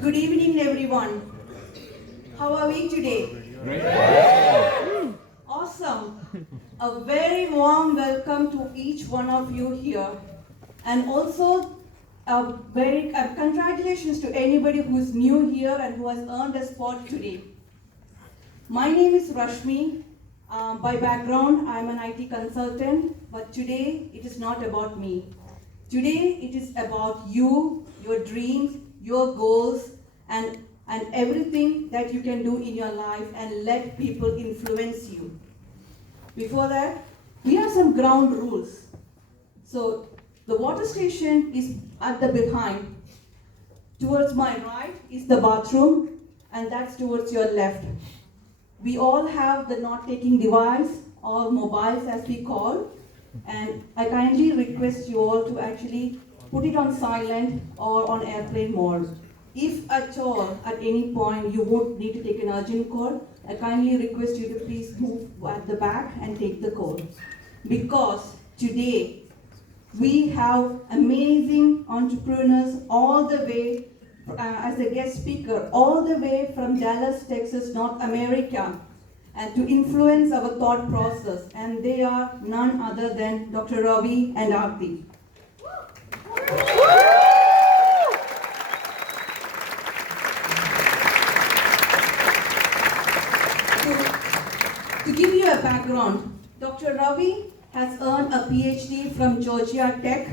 Good evening, everyone. How are we today? Awesome. A very warm welcome to each one of you here. And also, a very congratulations to anybody who's new here and who has earned a spot today. My name is Rashmi. By background, I'm an IT consultant, but today it is not about me. Today it is about you, your dreams, your goals, and everything that you can do in your life and let people influence you. Before that, we have some ground rules. So the water station is at the behind. Towards my right is the bathroom, and that's towards your left. We all have the not-taking device, or mobiles as we call, and I kindly request you all to actually put it on silent or on airplane mode. If at all, at any point, you would need to take an urgent call, I kindly request you to please move at the back and take the call. Because today, we have amazing entrepreneurs all the way as a guest speaker, all the way from Dallas, Texas, North America, and to influence our thought process. And they are none other than Dr. Ravi and Aarti. To give you a background, Dr. Ravi has earned a PhD from Georgia Tech,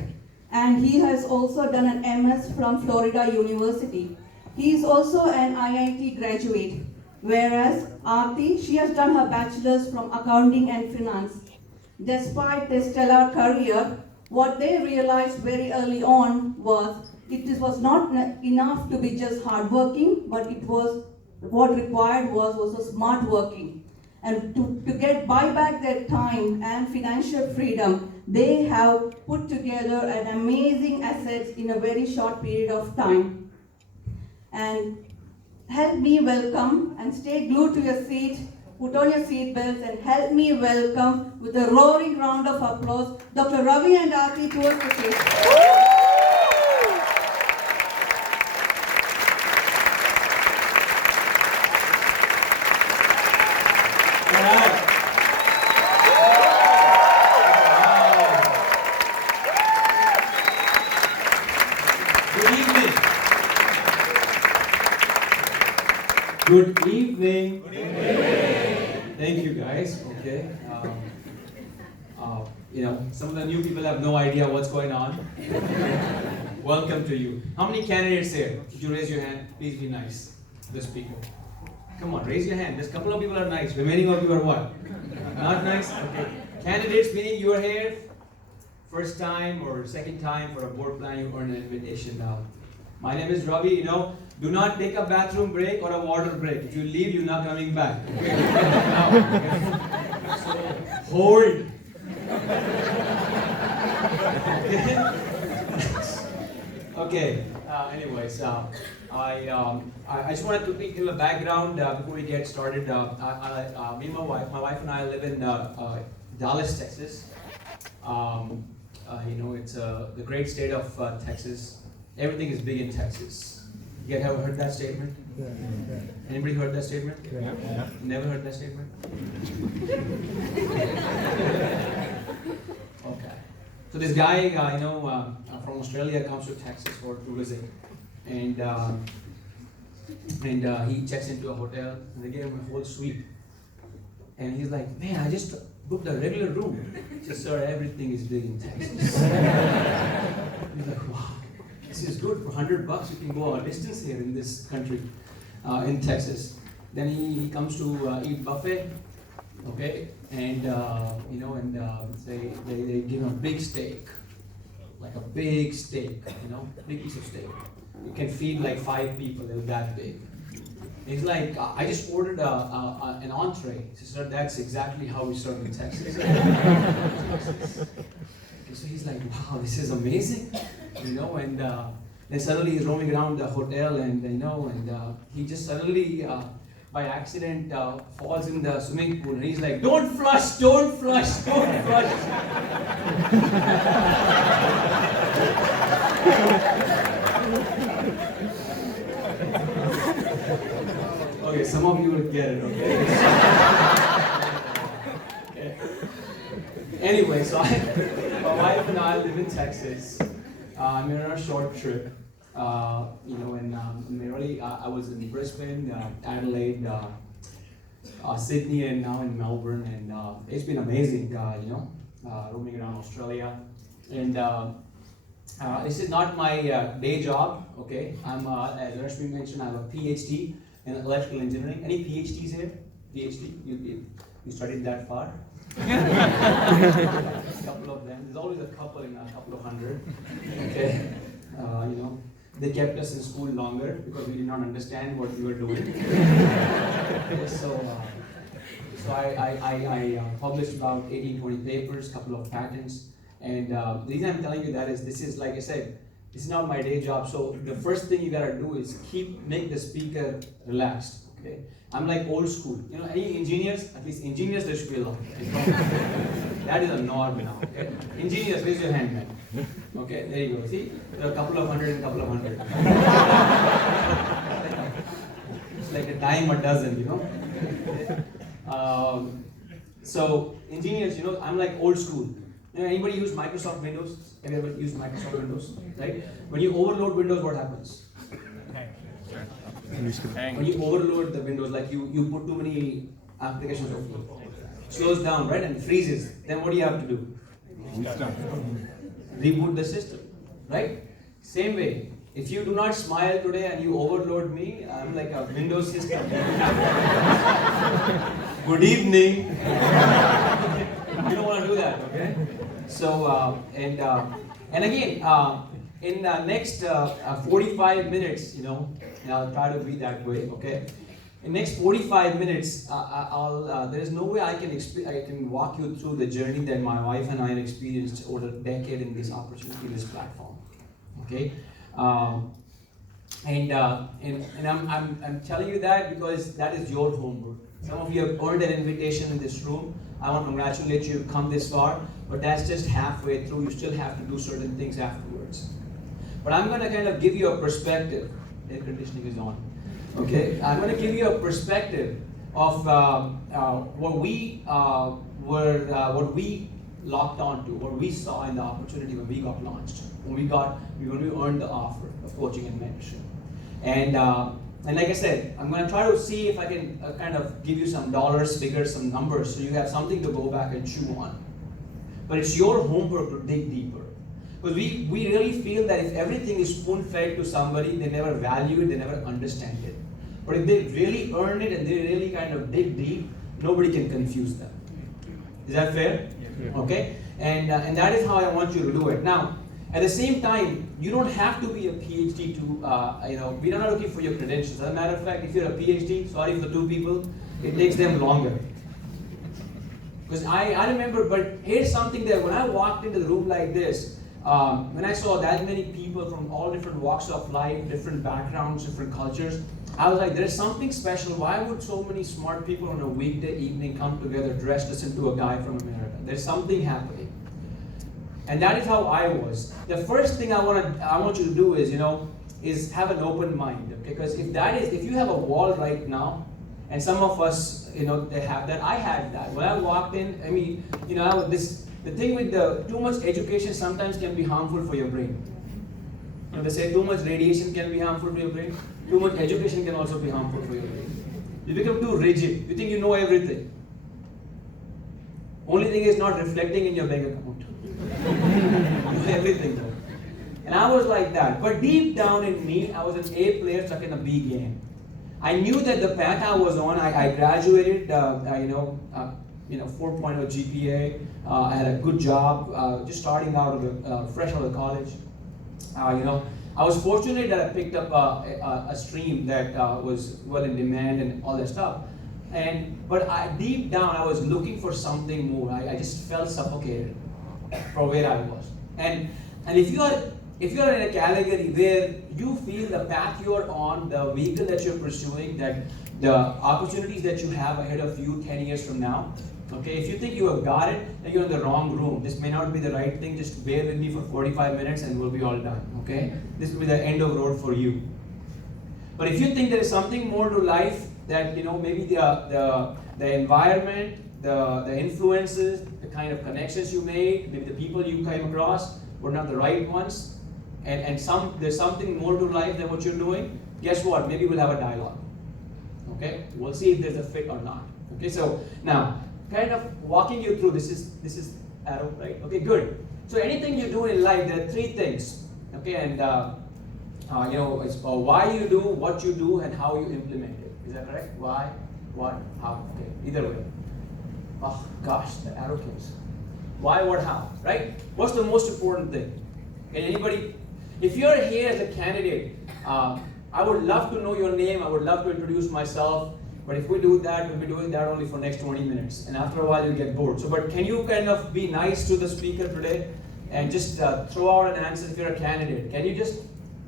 and he has also done an MS from Florida University. He is also an IIT graduate, whereas Aarti, she has done her bachelor's from accounting and finance. Despite their stellar career, what they realized very early on was it was not enough to be just hardworking, but it was what required was also smart working. And to get buy back their time and financial freedom, they have put together an amazing assets in a very short period of time. And help me welcome, and stay glued to your seat, put on your seat belts, and help me welcome with a roaring round of applause, Dr. Ravi and Aarti towards the stage. Good evening. Good evening. Thank you, guys. Okay. Some of the new people have no idea what's going on. Welcome to you. How many candidates here? Could you raise your hand? Please be nice to the speaker. Come on, raise your hand. There's a couple of people are nice. Remaining of you are what? Not nice? Okay. Candidates meaning you are here first time or second time for a board plan, you earn an invitation now. My name is Ravi. Do not take a bathroom break or a water break. If you leave, you're not coming back. Okay? So, hold. Okay. Anyways, I just wanted to give a background before we get started. Me and my wife and I live in Dallas, Texas. It's the great state of Texas. Everything is big in Texas. You guys ever heard that statement? Yeah. Anybody heard that statement? Yeah. Never heard that statement? Okay. So this guy, from Australia comes to Texas to visit, and he checks into a hotel, and they give him a whole suite, and he's like, "Man, I just booked a regular room." He says, "Sir, everything is big in Texas." He's like, "Wow. This is good for $100. You can go a distance here in this country, in Texas." Then he comes to eat buffet, okay, and they give him a big steak, like a big steak, big piece of steak. You can feed like 5 people. They're that big. He's like, "I just ordered an entree." He says, "Sir, that's exactly how we serve in Texas." So he's like, "Wow, this is amazing." And then suddenly he's roaming around the hotel, and he just suddenly, by accident, falls in the swimming pool, and he's like, "Don't flush, don't flush, don't flush." Okay, some of you will get it, okay? Okay. Anyway, so my wife and I live in Texas. I'm on a short trip. I was in Brisbane, Adelaide, Sydney, and now in Melbourne, and it's been amazing, roaming around Australia. And this is not my day job, okay? As Ravi mentioned, I have a PhD in electrical engineering. Any PhDs here? PhD? You studied that far? A couple of them. There's always a couple in a couple of hundred. Okay, they kept us in school longer because we did not understand what we were doing. So I published about 18, 20 papers, couple of patents, and the reason I'm telling you that is this is, like I said, this is not my day job. So the first thing you gotta do is make the speaker relaxed. Okay, I'm like old school. Any engineers? At least engineers, there should be a lot. That is a norm now. Okay? Engineers, raise your hand, man. Okay, there you go. See, there are a couple of hundred and a couple of hundred. It's like a dime a dozen, So engineers, I'm like old school. Anybody use Microsoft Windows? Have you ever used Microsoft Windows? Right? When you overload Windows, what happens? When you overload the Windows, like you put too many applications overload, slows down, right, and freezes. Then what do you have to do? Reboot the system, right? Same way. If you do not smile today and you overload me, I'm like a Windows system. Good evening. You don't want to do that, okay? So and again, in the next 45 minutes, I'll try to be that way, okay? In next 45 minutes, there is no way I can walk you through the journey that my wife and I have experienced over a decade in this opportunity, this platform, okay? I'm telling you that because that is your homework. Some of you have earned an invitation in this room. I want to congratulate you, you've come this far, but that's just halfway through. You still have to do certain things afterwards. But I'm going to kind of give you a perspective. Air conditioning is on. Okay, I'm going to give you a perspective of what we locked onto, what we saw in the opportunity when we got launched, when we earned the offer of coaching and mentorship. And like I said, I'm going to try to see if I can kind of give you some dollars, figures, some numbers, so you have something to go back and chew on. But it's your homework to dig deeper. Because we really feel that if everything is spoon-fed to somebody, they never value it, they never understand it. But if they really earn it and they really kind of dig deep, nobody can confuse them. Is that fair? Yeah. Okay? And that is how I want you to do it. Now, at the same time, you don't have to be a PhD to, we're not looking for your credentials. As a matter of fact, if you're a PhD, sorry for 2 people, it takes them longer. Because I remember, but here's something that when I walked into the room like this, when I saw that many people from all different walks of life, different backgrounds, different cultures, I was like, there's something special. Why would so many smart people on a weekday evening come together dressed listen to a guy from America? There's something happening. And that is how I was. The first thing I want you to do is, is have an open mind. Okay? Because if you have a wall right now, and some of us, they have that. I had that. When I walked in, the thing with too much education sometimes can be harmful for your brain. They say too much radiation can be harmful for your brain. Too much education can also be harmful for your brain. You become too rigid. You think you know everything. Only thing is not reflecting in your bank account. You know everything though. And I was like that. But deep down in me, I was an A player stuck in a B game. I knew that the path I was on, I graduated, 4.0 GPA. I had a good job, just starting out fresh out of college. I was fortunate that I picked up a stream that was well in demand and all that stuff. But deep down, I was looking for something more. I just felt suffocated from where I was. And if you are in a category where you feel the path you're on, the vehicle that you're pursuing, that the opportunities that you have ahead of you 10 years from now, okay, if you think you have got it, then you're in the wrong room. This may not be the right thing. Just bear with me for 45 minutes and we'll be all done, okay? This will be the end of road for you. But if you think there is something more to life, that maybe the environment, the influences, the kind of connections you made, maybe the people you came across were not the right ones, and there's something more to life than what you're doing. Guess what? Maybe we'll have a dialogue. Okay, we'll see if there's a fit or not. Okay, so now kind of walking you through this is arrow, right? Okay, good. So anything you do in life, there are three things. Okay, and it's why you do what you do and how you implement it. Is that correct? Why, what, how? Okay, either way. Oh gosh, the arrow kills. Why, what, how? Right? What's the most important thing? Can anybody? If you're here as a candidate, I would love to know your name. I would love to introduce myself. But if we do that, we'll be doing that only for next 20 minutes. And after a while, you'll get bored. So, but can you kind of be nice to the speaker today and just throw out an answer if you're a candidate? Can you just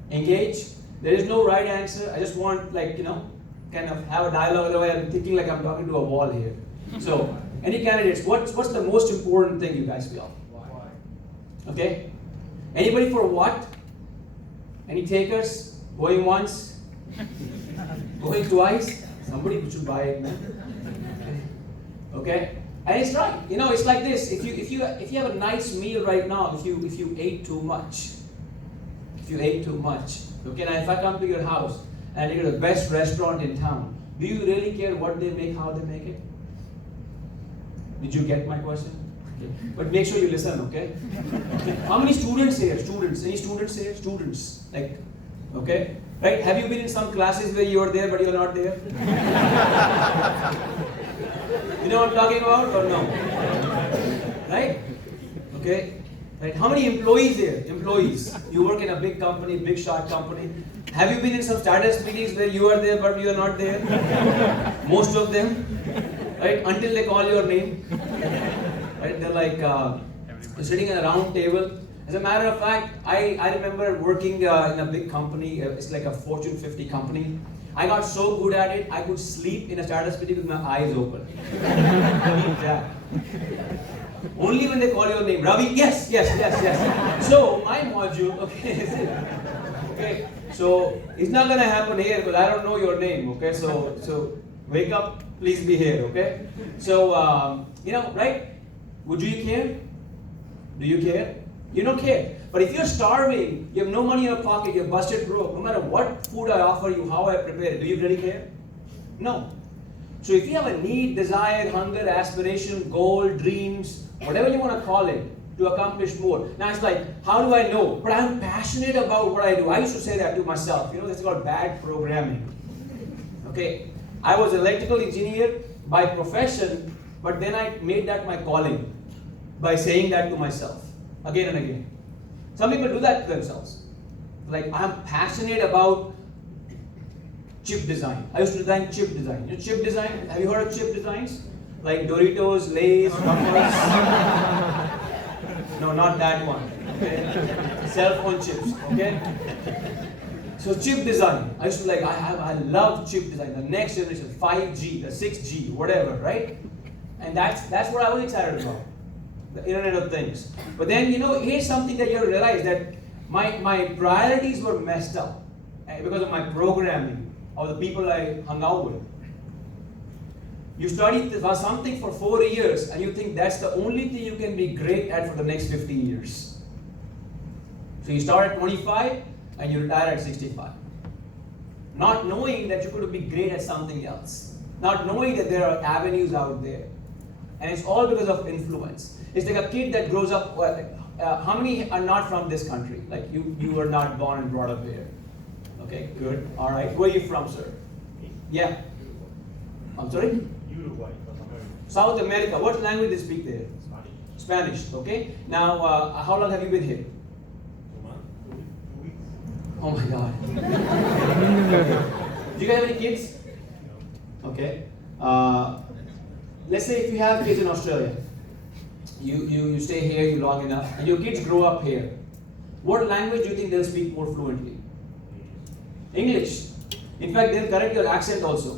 engage? There is no right answer. I just want, kind of have a dialogue. Otherwise, I'm thinking like I'm talking to a wall here. So, any candidates? What's the most important thing you guys feel? Why? Okay. Anybody for what? Any takers? Going once? Going twice? Somebody should buy it, man. Okay? And it's right. It's like this. If you have a nice meal right now, if you ate too much, okay, now if I come to your house and I take you to the best restaurant in town, do you really care what they make, how they make it? Did you get my question? Okay. But make sure you listen, okay? How many students here? Students? Any students here? Students. Okay? Right? Have you been in some classes where you are there but you are not there? You know what I'm talking about or no? Right? Okay? Right? How many employees here? Employees. You work in a big company, big shot company. Have you been in some startup meetings where you are there but you are not there? Most of them. Right? Until they call your name. Right? They're like, you're sitting at a round table. As a matter of fact, I remember working in a big company. It's like a Fortune 50 company. I got so good at it, I could sleep in a startup meeting with my eyes open. Believe that. Only when they call your name. Ravi, yes. So, my module, okay, so it's not going to happen here because I don't know your name, okay? So wake up, please be here, okay? So, right? Would you care? Do you care? You don't care. But if you're starving, you have no money in your pocket, you're busted broke, no matter what food I offer you, how I prepare it, do you really care? No. So if you have a need, desire, hunger, aspiration, goal, dreams, whatever you want to call it, to accomplish more. Now it's like, how do I know? But I'm passionate about what I do. I used to say that to myself. That's called bad programming. Okay. I was an electrical engineer by profession, but then I made that my calling by saying that to myself again and again. Some people do that to themselves. Like, I'm passionate about chip design. I used to design chip design. Chip design, have you heard of chip designs? Like Doritos, Lay's, Ruffles. No, not that one. Okay? Cell phone chips, okay? So chip design. I used to I love chip design. The next generation, 5G, the 6G, whatever, right? And that's what I was excited about. The Internet of Things. But then, here's something that you realize that my priorities were messed up because of my programming or the people I hung out with. You study something for 4 years and you think that's the only thing you can be great at for the next 15 years. So you start at 25 and you retire at 65. Not knowing that you could be great at something else. Not knowing that there are avenues out there. And it's all because of influence. It's like a kid that grows up, how many are not from this country? Like you were not born and brought up here. Okay, good, all right. Where are you from, sir? Yeah. I'm sorry? Uruguay, South America. What language do they speak there? Spanish. Spanish, okay. Now, how long have you been here? 2 months, 2 weeks. Oh my God. Do you guys have any kids? No. Okay. Let's say if you have kids in Australia, you stay here, you long enough, and your kids grow up here. What language do you think they'll speak more fluently? English. In fact, they'll correct your accent also.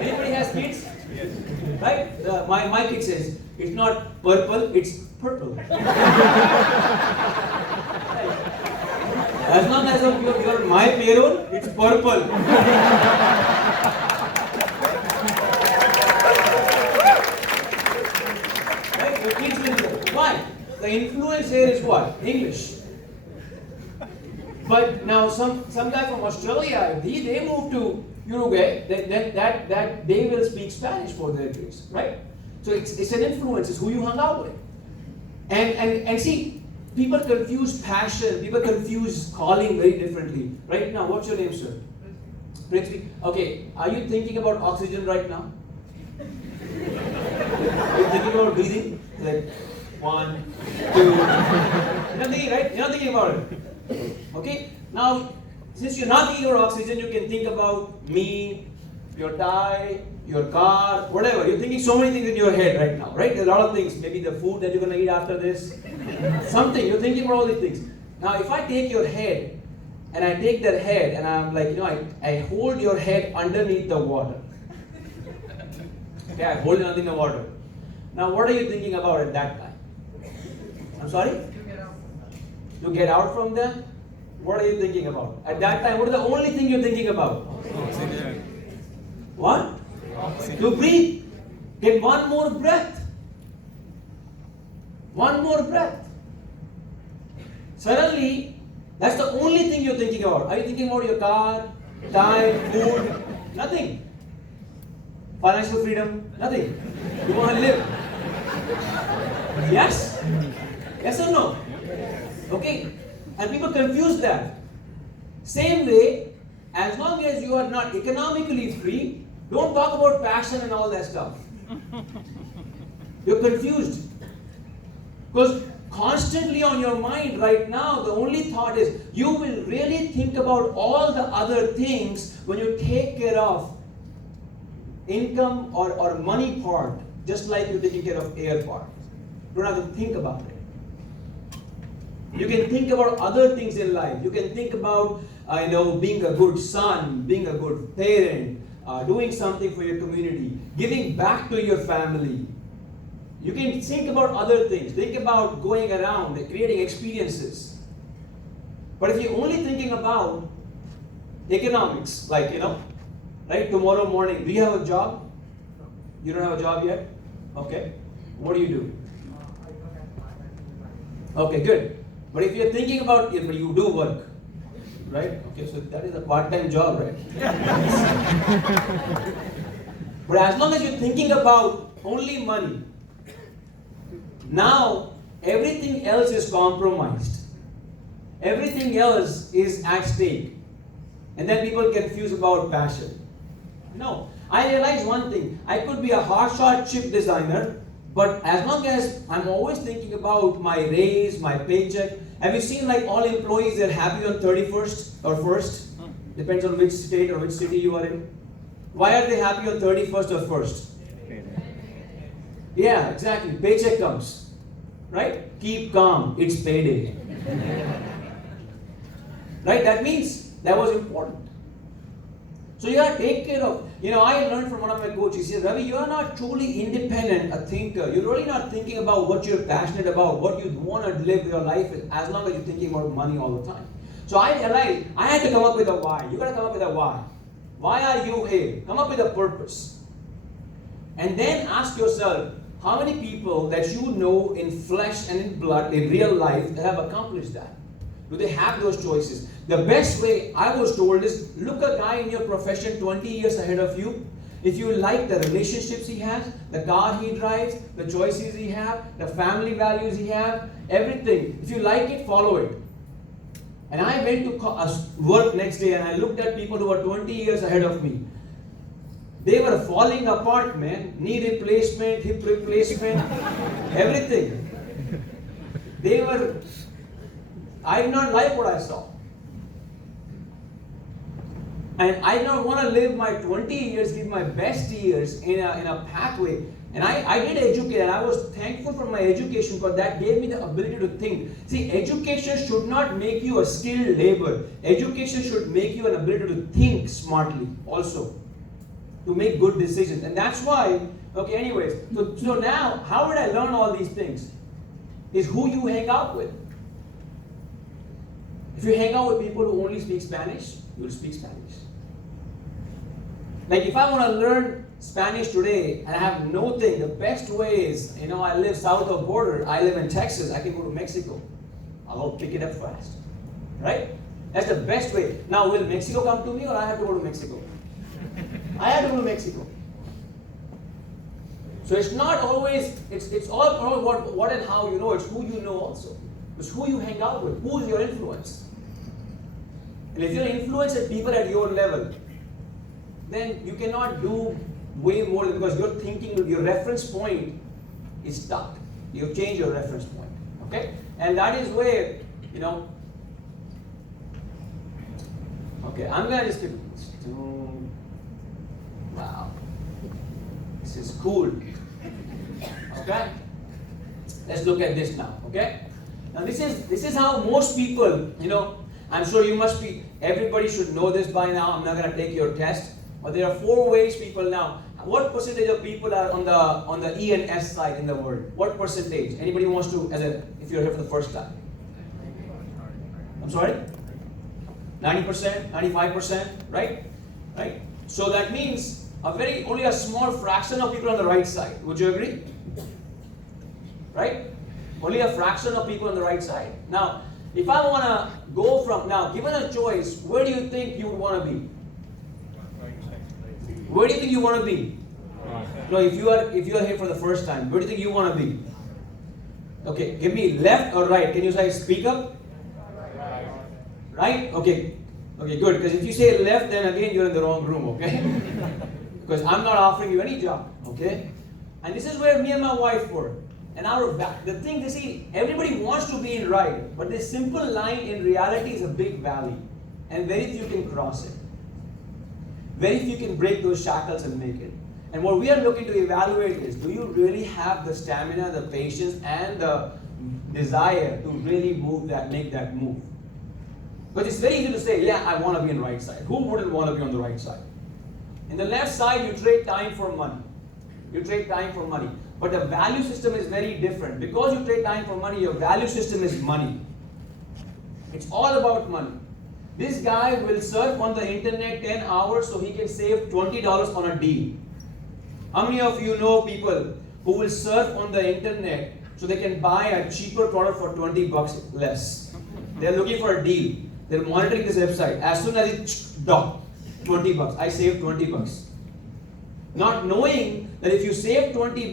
Anybody has kids? Yes. Right? My kid says, it's not purple, it's purple. As long as you're on my payroll, it's purple. Right? Your kids will do. Why? The influence here is what? English. But now some guy from Australia, they move to Uruguay, that they will speak Spanish for their kids, right? So it's an influence, it's who you hung out with. And see, people confuse passion, people confuse calling very differently. Right now, what's your name, sir? Prithvi. Okay, are you thinking about oxygen right now? Are you thinking about breathing? Like 1, 2. You're not thinking, right? You're not thinking about it. Okay? Now, since you're not thinking about oxygen, you can think about me, your tie, your car, whatever. You're thinking so many things in your head right now, right? There are a lot of things. Maybe the food that you're going to eat after this. Something. You're thinking about all these things. Now, if I take your head, and I take that head, and I'm like, I hold your head underneath the water. Okay, I hold it underneath the water. Now, what are you thinking about at that time? I'm sorry? To get out from there? What are you thinking about? At that time, what is the only thing you're thinking about? Oxygen. What? Oxygen. To breathe. Get one more breath. One more breath. Suddenly, that's the only thing you're thinking about. Are you thinking about your car, time, food? Nothing. Financial freedom? Nothing. You want to live. Yes? Yes or no? Okay? And people confuse that. Same way, as long as you are not economically free, don't talk about passion and all that stuff. You're confused. Because constantly on your mind right now, the only thought is you will really think about all the other things when you take care of income or money part, just like you're taking care of air part. You don't have to think about it. You can think about other things in life. You can think about, being a good son, being a good parent, doing something for your community, giving back to your family. You can think about other things. Think about going around and creating experiences. But if you're only thinking about economics, like, right, tomorrow morning, do you have a job? You don't have a job yet? Okay. What do you do? Okay, good. But if you're thinking about it, but you do work, right? Okay, so that is a part-time job, right? But as long as you're thinking about only money, now everything else is compromised. Everything else is at stake. And then people confuse about passion. No, I realize one thing. I could be a hotshot chip designer, but as long as I'm always thinking about my raise, my paycheck. Have you seen like all employees, they're happy on 31st or 1st? Depends on which state or which city you are in. Why are they happy on 31st or 1st? Yeah, exactly. Paycheck comes. Right? Keep calm. It's payday. Right? That means that was important. So you gotta take care of, I learned from one of my coaches, he said, Ravi, you are not truly independent, a thinker. You're really not thinking about what you're passionate about, what you want to live your life with, as long as you're thinking about money all the time. So I realized I had to come up with a why. You gotta come up with a why. Why are you here? Come up with a purpose. And then ask yourself, how many people that you know in flesh and in blood, in real life, that have accomplished that? Do they have those choices? The best way I was told is, look a guy in your profession 20 years ahead of you. If you like the relationships he has, the car he drives, the choices he has, the family values he has, everything. If you like it, follow it. And I went to work next day and I looked at people who were 20 years ahead of me. They were falling apart, man. Knee replacement, hip replacement, everything. I did not like what I saw. And I did not want to live my 20 years, live my best years in a pathway. And I did educate, and I was thankful for my education because that gave me the ability to think. See, education should not make you a skilled labor. Education should make you an ability to think smartly also. To make good decisions. And that's why, okay, anyways. So now, how did I learn all these things? Is who you hang out with. If you hang out with people who only speak Spanish, you will speak Spanish. Like if I want to learn Spanish today and I have nothing, the best way is, I live south of border, I live in Texas, I can go to Mexico. I'll pick it up fast. Right? That's the best way. Now, will Mexico come to me or I have to go to Mexico? I have to go to Mexico. So it's not always, it's all what and how you know, it's who you know also. It's who you hang out with, who is your influence. And if you're influencing people at your level, then you cannot do way more because you're thinking, your reference point is stuck. You change your reference point. Okay? And that is where, okay, I'm gonna just keep wow. This is cool. Okay? Let's look at this now, okay? Now this is how most people, I'm sure you must be, everybody should know this by now. I'm not gonna take your test. But there are 4 ways people now. What percentage of people are on the E and S side in the world? What percentage? Anybody wants to, if you're here for the first time? I'm sorry? 90%, 95%, right? Right? So that means only a small fraction of people on the right side. Would you agree? Right? Only a fraction of people on the right side. Now, if I want to go from, given a choice, where do you think you would want to be? Where do you think you want to be? No, if you are here for the first time, where do you think you want to be? Okay, give me left or right. Can you say speak up? Right? Okay. Okay, good. Because if you say left, then again you're in the wrong room, okay? Because I'm not offering you any job, okay? And this is where me and my wife were. And everybody wants to be in right, but this simple line in reality is a big valley. And very few can cross it. Very few can break those shackles and make it. And what we are looking to evaluate is, do you really have the stamina, the patience, and the desire to really make that move? But it's very easy to say, yeah, I want to be on the right side. Who wouldn't want to be on the right side? In the left side, you trade time for money. You trade time for money. But the value system is very different. Because you trade time for money, your value system is money. It's all about money. This guy will surf on the internet 10 hours so he can save $20 on a deal. How many of you know people who will surf on the internet so they can buy a cheaper product for $20 less? They're looking for a deal. They're monitoring this website. As soon as it's done, $20. I saved $20. Not knowing that if you save $20,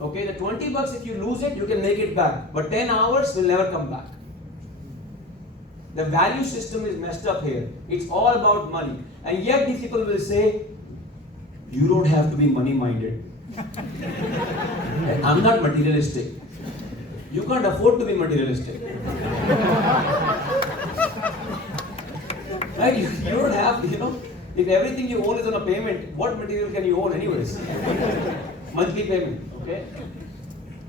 okay, the $20, if you lose it, you can make it back. But 10 hours will never come back. The value system is messed up here. It's all about money. And yet these people will say, you don't have to be money-minded. I'm not materialistic. You can't afford to be materialistic. Right? You don't have to, if everything you own is on a payment, what material can you own anyways? Monthly payment, okay?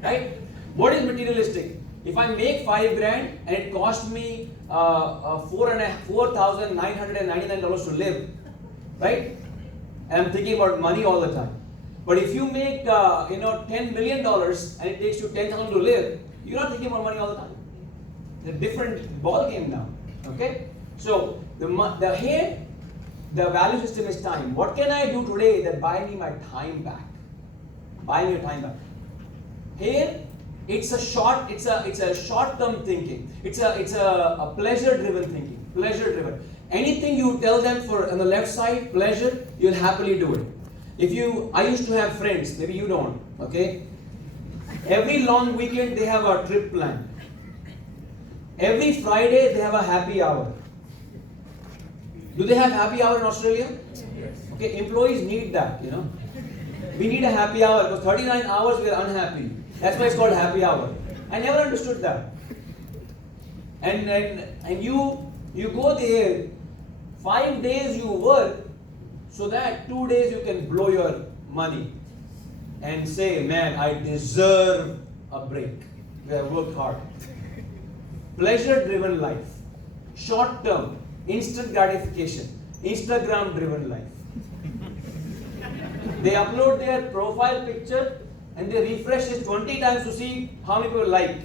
Right? What is materialistic? If I make $5,000 and it cost me $4,999 to live, right? And I'm thinking about money all the time. But if you make $10 million and it takes you $10,000 to live, you're not thinking about money all the time. It's a different ball game now. Okay? So the value system is time. What can I do today that buy me my time back? Buy me your time back. Here, it's a short-term thinking. It's a pleasure-driven thinking. Pleasure-driven. Anything you tell them on the left side, pleasure, you'll happily do it. I used to have friends, maybe you don't, okay? Every long weekend they have a trip planned. Every Friday they have a happy hour. Do they have happy hour in Australia? Yes. Okay, employees need that, We need a happy hour because 39 hours we are unhappy. That's why it's called happy hour. I never understood that. And you go there, 5 days you work, so that 2 days you can blow your money and say, man, I deserve a break. We have worked hard. Pleasure-driven life. Short-term, instant gratification. Instagram-driven life. They upload their profile picture and they refresh it 20 times to see how many people like.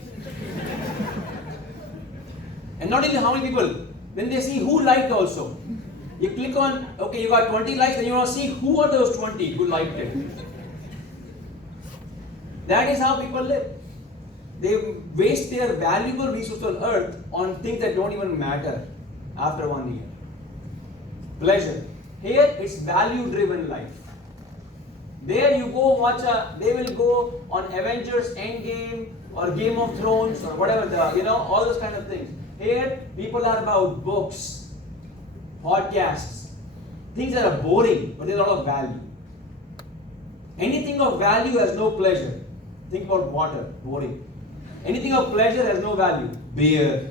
And not only how many people, then they see who liked also. You click on, okay, you got 20 likes, then you want to see who are those 20 who liked it. That is how people live. They waste their valuable resource on earth on things that don't even matter after 1 year. Pleasure. Here it's value-driven life. There you go watch they will go on Avengers Endgame or Game of Thrones or whatever, all those kind of things. Here people are about books, podcasts, things that are boring, but there's a lot of value. Anything of value has no pleasure. Think about water, boring. Anything of pleasure has no value. Beer,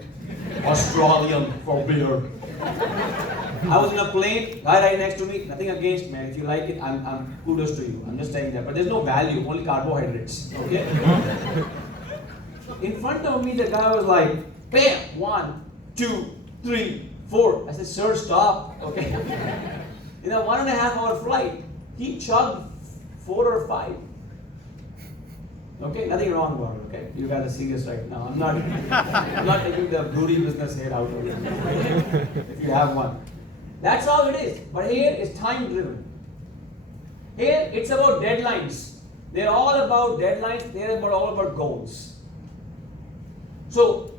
Australian for beer. I was in a plane, guy right next to me, nothing against, man. If you like it, I'm kudos to you. I'm just saying that. But there's no value, only carbohydrates. Okay? In front of me, the guy was like, bam, 1, 2, 3, 4. I said, sir, stop. Okay. In a 1.5 hour flight, he chugged 4 or 5. Okay, nothing wrong about it, okay? You guys are serious right now. I'm not taking the broody business head out of it. If you have one. That's all it is. But here it's time driven. Here it's about deadlines. They're all about deadlines, they're all about goals. So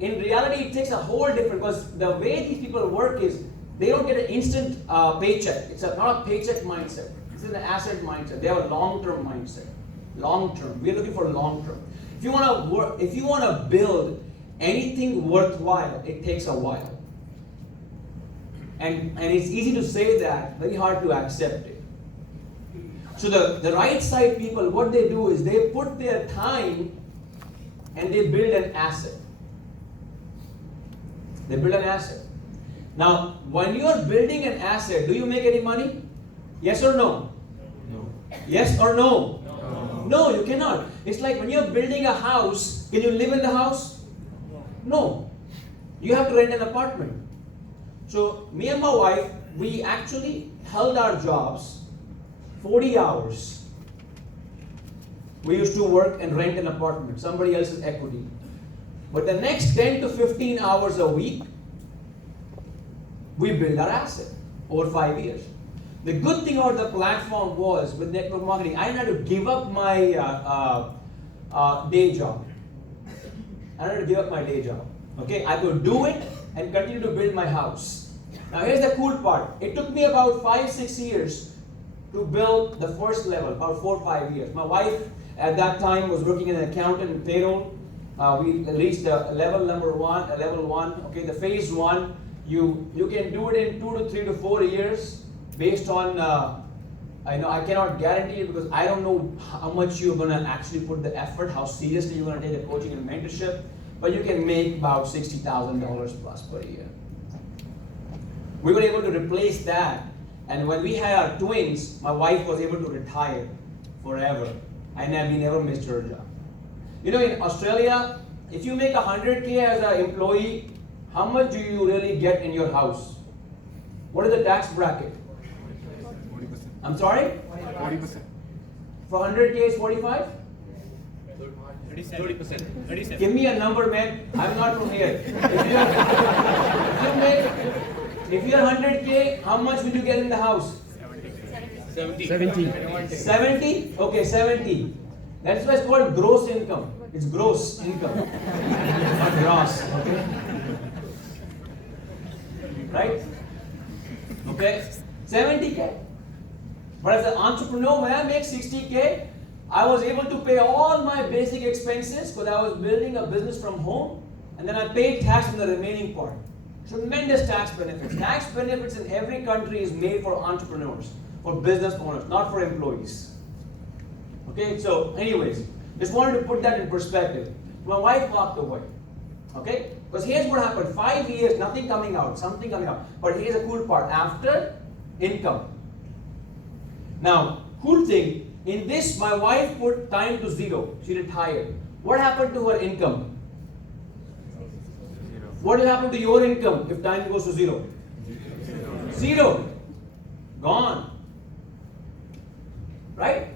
in reality it takes a whole different, because the way these people work is they don't get an instant paycheck. It's not a paycheck mindset. It's an asset mindset. They have a long-term mindset. Long term. We're looking for long term. If you want to build anything worthwhile, it takes a while. And it's easy to say that, very hard to accept it. So the right side people, what they do is they put their time and they build an asset. They build an asset. Now, when you are building an asset, do you make any money? Yes or no? No. Yes or no? No, you cannot. It's like when you're building a house, can you live in the house? No. You have to rent an apartment. So, me and my wife, we actually held our jobs 40 hours. We used to work and rent an apartment, somebody else's equity. But the next 10 to 15 hours a week, we build our asset over 5 years. The good thing about the platform was, with network marketing, I didn't have to give up my day job. I didn't have to give up my day job. Okay, I could do it and continue to build my house. Now here's the cool part. It took me about 5-6 years to build the first level, about 4 or 5 years. My wife at that time was working as an accountant in payroll. We reached level 1. Okay, the phase 1, you can do it in 2 to 3 to 4 years. Based on, I cannot guarantee it because I don't know how much you're going to actually put the effort, how seriously you're going to take the coaching and mentorship, but you can make about $60,000 plus per year. We were able to replace that, and when we had our twins, my wife was able to retire forever, and we never missed her job. In Australia, if you make $100K as an employee, how much do you really get in your house? What is the tax bracket? 40%. I'm sorry? 40%. For 100K is 45? 30%. Give me a number, man. I'm not from here. If you're 100K, how much will you get in the house? 70. 70? Okay, 70. That's why it's called gross income. It's gross income, not gross. Okay? Right? Okay? 70K. But as an entrepreneur, when I make 60K, I was able to pay all my basic expenses because I was building a business from home, and then I paid tax on the remaining part. Tremendous tax benefits. Tax benefits in every country is made for entrepreneurs, for business owners, not for employees. Okay, so anyways, just wanted to put that in perspective. My wife walked away. Okay? Because here's what happened. 5 years, nothing coming out, something coming out. But here's the cool part. After, income. Now, cool thing, in this, my wife put time to 0. She retired. What happened to her income? What will happen to your income if time goes to 0? 0. Gone. Right?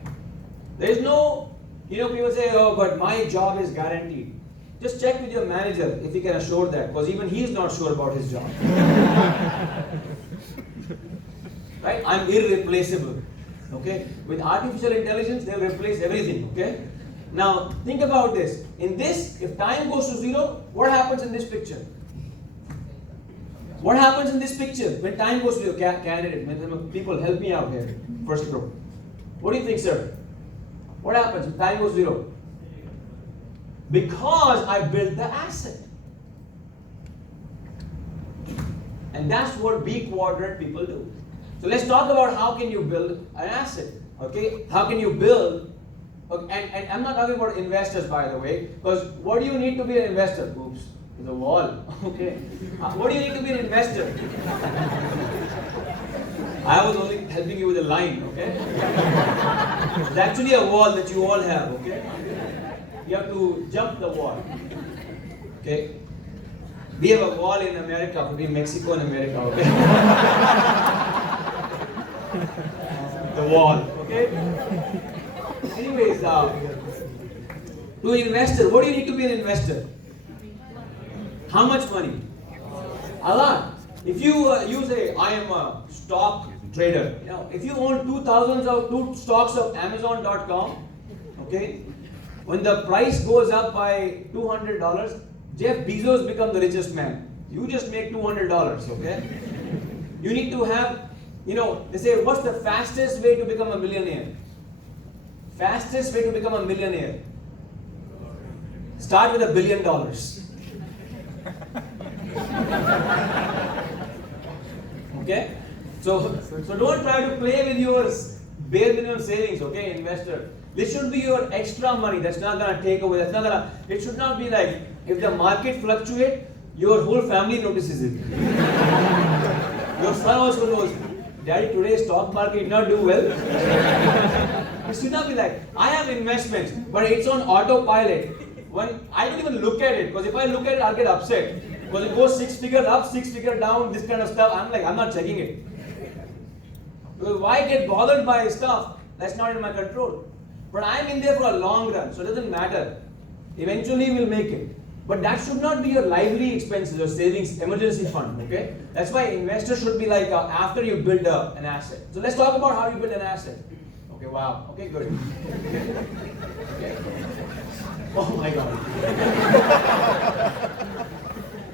There is no, people say, oh, but my job is guaranteed. Just check with your manager if he can assure that, because even he is not sure about his job. Right? I'm irreplaceable. Okay? With artificial intelligence, they'll replace everything. Okay? Now, think about this. In this, if time goes to zero, what happens in this picture? What happens in this picture when time goes to zero? Candidate, people, help me out here. First row. What do you think, sir? What happens when time goes to zero? Because I built the asset. And that's what B quadrant people do. So let's talk about how can you build an asset. Okay? How can you build? Okay, and I'm not talking about investors, by the way, because what do you need to be an investor? Oops, there's a wall. Okay. What do you need to be an investor? I was only helping you with a line, okay? It's actually a wall that you all have, okay? You have to jump the wall. Okay? We have a wall in America between Mexico and America, okay? The wall, okay? Anyways, to investor, what do you need to be an investor? How much money? A lot. If you say, I am a stock trader, you know, if you own 2 stocks of Amazon.com, okay, when the price goes up by $200, Jeff Bezos becomes the richest man. You just make $200, okay? You need to have, you know, they say, what's the fastest way to become a millionaire? Fastest way to become a millionaire. Start with $1 billion. Okay? So don't try to play with your bare minimum savings, okay, investor. This should be your extra money. That's not gonna take away. It should not be like, if the market fluctuates, your whole family notices it. Your son also knows, Daddy, today's stock market did not do well. It should not be like, I have investments, but it's on autopilot. When I don't even look at it, because if I look at it, I'll get upset. Because it goes 6 figures up, 6 figures down, this kind of stuff. I'm like, I'm not checking it. Because why get bothered by stuff that's not in my control? But I'm in there for a long run, so it doesn't matter. Eventually we'll make it. But that should not be your lively expenses or savings, emergency fund, okay? That's why investors should be like after you build an asset. So let's talk about how you build an asset. Okay, wow. Okay, good. Okay. Oh my God.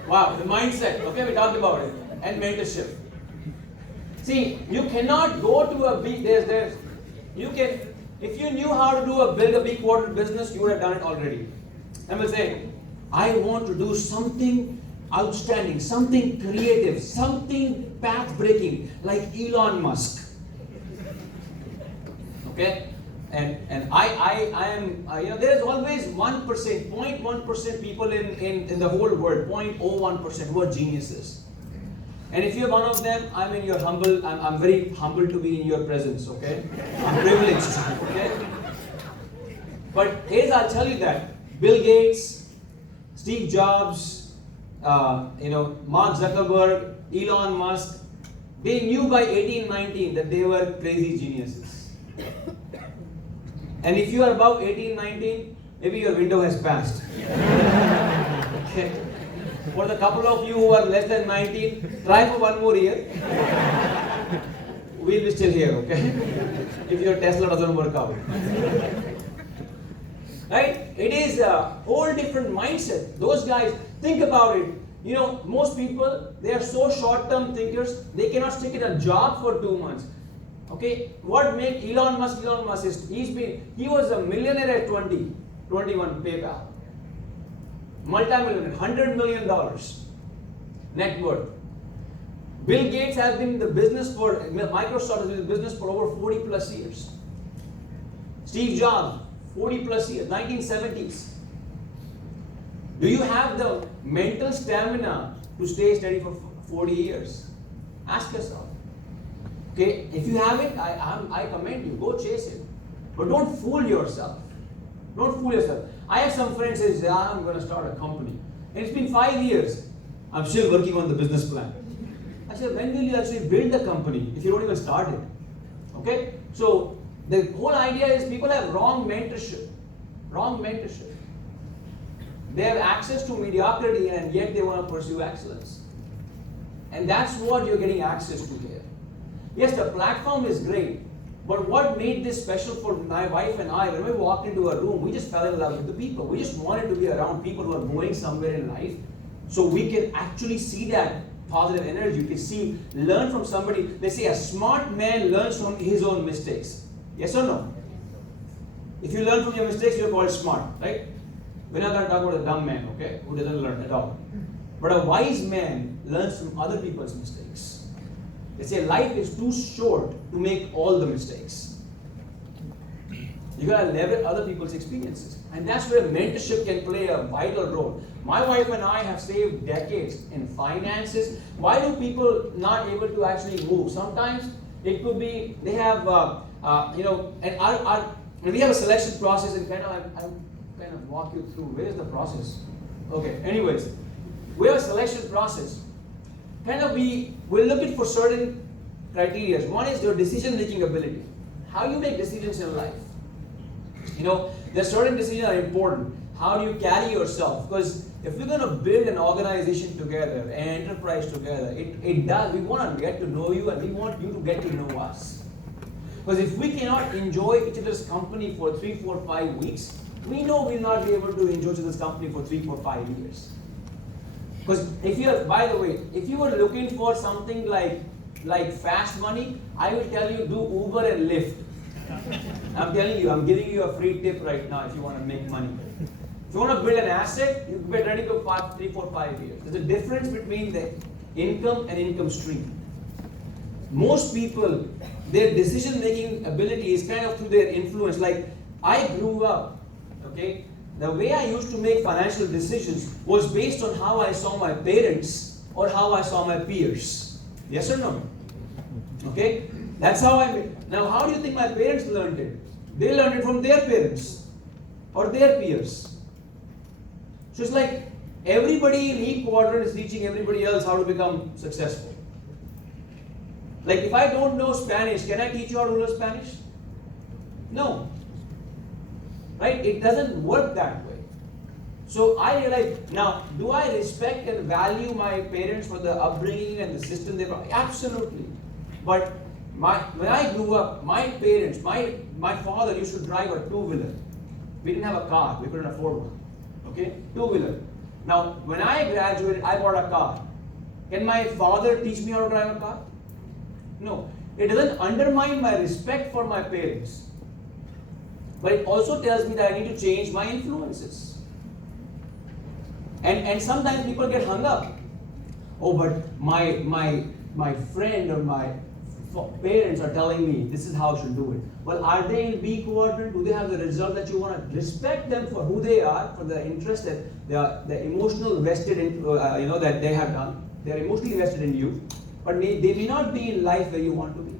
Wow, the mindset. Okay, we talked about it. And mentorship. See, you cannot go to a big, if you knew how to build a big quadrant business, you would have done it already. And we'll say, I want to do something outstanding, something creative, something path-breaking, like Elon Musk. Okay? And I am, there is always 1%, 0.1% people in the whole world, 0.01% who are geniuses. And if you're one of them, I'm very humble to be in your presence, okay? I'm privileged, okay? But here's, I'll tell you that Bill Gates, Steve Jobs, Mark Zuckerberg, Elon Musk, they knew by 18, 19 that they were crazy geniuses. And if you are above 18, 19, maybe your window has passed. Okay. For the couple of you who are less than 19, try for one more year. We'll be still here, okay? If your Tesla doesn't work out. Right? It is a whole different mindset. Those guys, think about it. You know, most people, they are so short-term thinkers, they cannot stick in a job for 2 months. Okay? What made Elon Musk is, he was a millionaire at 20, 21, PayPal. Multi-millionaire, $100 million net worth. Bill Gates has been in the business Microsoft has been in the business for over 40 plus years. Steve Jobs, 40 plus years, 1970s. Do you have the mental stamina to stay steady for 40 years? Ask yourself. Okay, if you have it, I commend you, go chase it. But don't fool yourself. Don't fool yourself. I have some friends who say, I'm going to start a company. And it's been 5 years. I'm still working on the business plan. I said, when will you actually build the company if you don't even start it? Okay? So, the whole idea is people have wrong mentorship. Wrong mentorship. They have access to mediocrity and yet they want to pursue excellence. And that's what you're getting access to here. Yes, the platform is great, but what made this special for my wife and I, when we walked into a room, we just fell in love with the people. We just wanted to be around people who are going somewhere in life so we can actually see that positive energy. You can see, learn from somebody. They say a smart man learns from his own mistakes. Yes or no? If you learn from your mistakes, you're called smart, right? We're not going to talk about a dumb man, okay, who doesn't learn at all. But a wise man learns from other people's mistakes. They say life is too short to make all the mistakes. You gotta leverage other people's experiences. And that's where mentorship can play a vital role. My wife and I have saved decades in finances. Why do people not able to actually move? Sometimes it could be they have, and we have a selection process, and I'll kind of walk you through where is the process. Okay, anyways, we have a selection process. We're looking for certain criteria. One is your decision-making ability. How you make decisions in life. There are certain decisions that are important. How do you carry yourself? Because if we're going to build an organization together, an enterprise together, we want to get to know you and we want you to get to know us. Because if we cannot enjoy each other's company for 3, 4, 5 weeks, we know we'll not be able to enjoy each other's company for 3, 4, 5 years. Because if you were looking for something like fast money, I will tell you do Uber and Lyft. I'm telling you, I'm giving you a free tip right now if you want to make money. If you want to build an asset, you get ready for 3, 4, 5 years. There's a difference between the income and income stream. Most people, their decision-making ability is kind of through their influence. Like, I grew up, okay, the way I used to make financial decisions was based on how I saw my parents or how I saw my peers. Yes or no? Okay? That's how I made. Now, how do you think my parents learned it? They learned it from their parents or their peers. So it's like everybody in each quadrant is teaching everybody else how to become successful. Like if I don't know Spanish, can I teach you how to learn Spanish? No. Right? It doesn't work that way. So I realized, now, do I respect and value my parents for the upbringing and the system they brought? Absolutely. But when I grew up, my parents, my father used to drive a two-wheeler. We didn't have a car, we couldn't afford one. Okay? Two-wheeler. Now, when I graduated, I bought a car. Can my father teach me how to drive a car? No. It doesn't undermine my respect for my parents. But it also tells me that I need to change my influences. And sometimes people get hung up. Oh, but my friend or my parents are telling me this is how I should do it. Well, are they in B quadrant? Do they have the result that you want to? Respect them for who they are, for the interest that the emotional vested in, that they have done. They are emotionally vested in you, but they may not be in life where you want to be.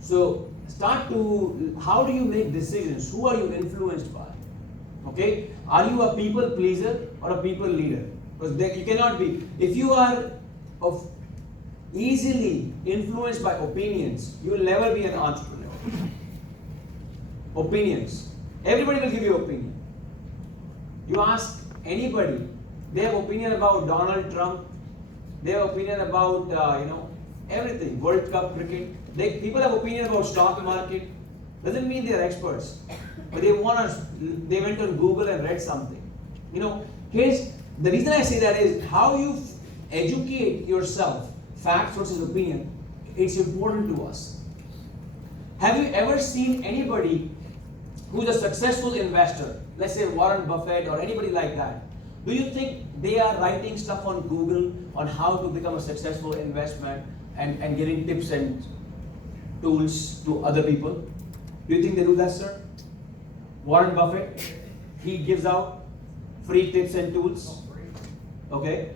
So how do you make decisions? Who are you influenced by? Okay, are you a people pleaser or a people leader? Because you cannot be. If you are easily influenced by opinions, you will never be an entrepreneur. Opinions. Everybody will give you opinion. You ask anybody, they have opinion about Donald Trump, they have opinion about everything, World Cup cricket. People have opinion about stock market. Doesn't mean they are experts, but they went on Google and read something. The reason I say that is how you educate yourself. Facts versus opinion, it's important to us. Have you ever seen anybody who's a successful investor, let's say Warren Buffett or anybody like that? Do you think they are writing stuff on Google on how to become a successful investment and giving tips and tools to other people? Do you think they do that, sir? Warren Buffett, he gives out free tips and tools. Okay?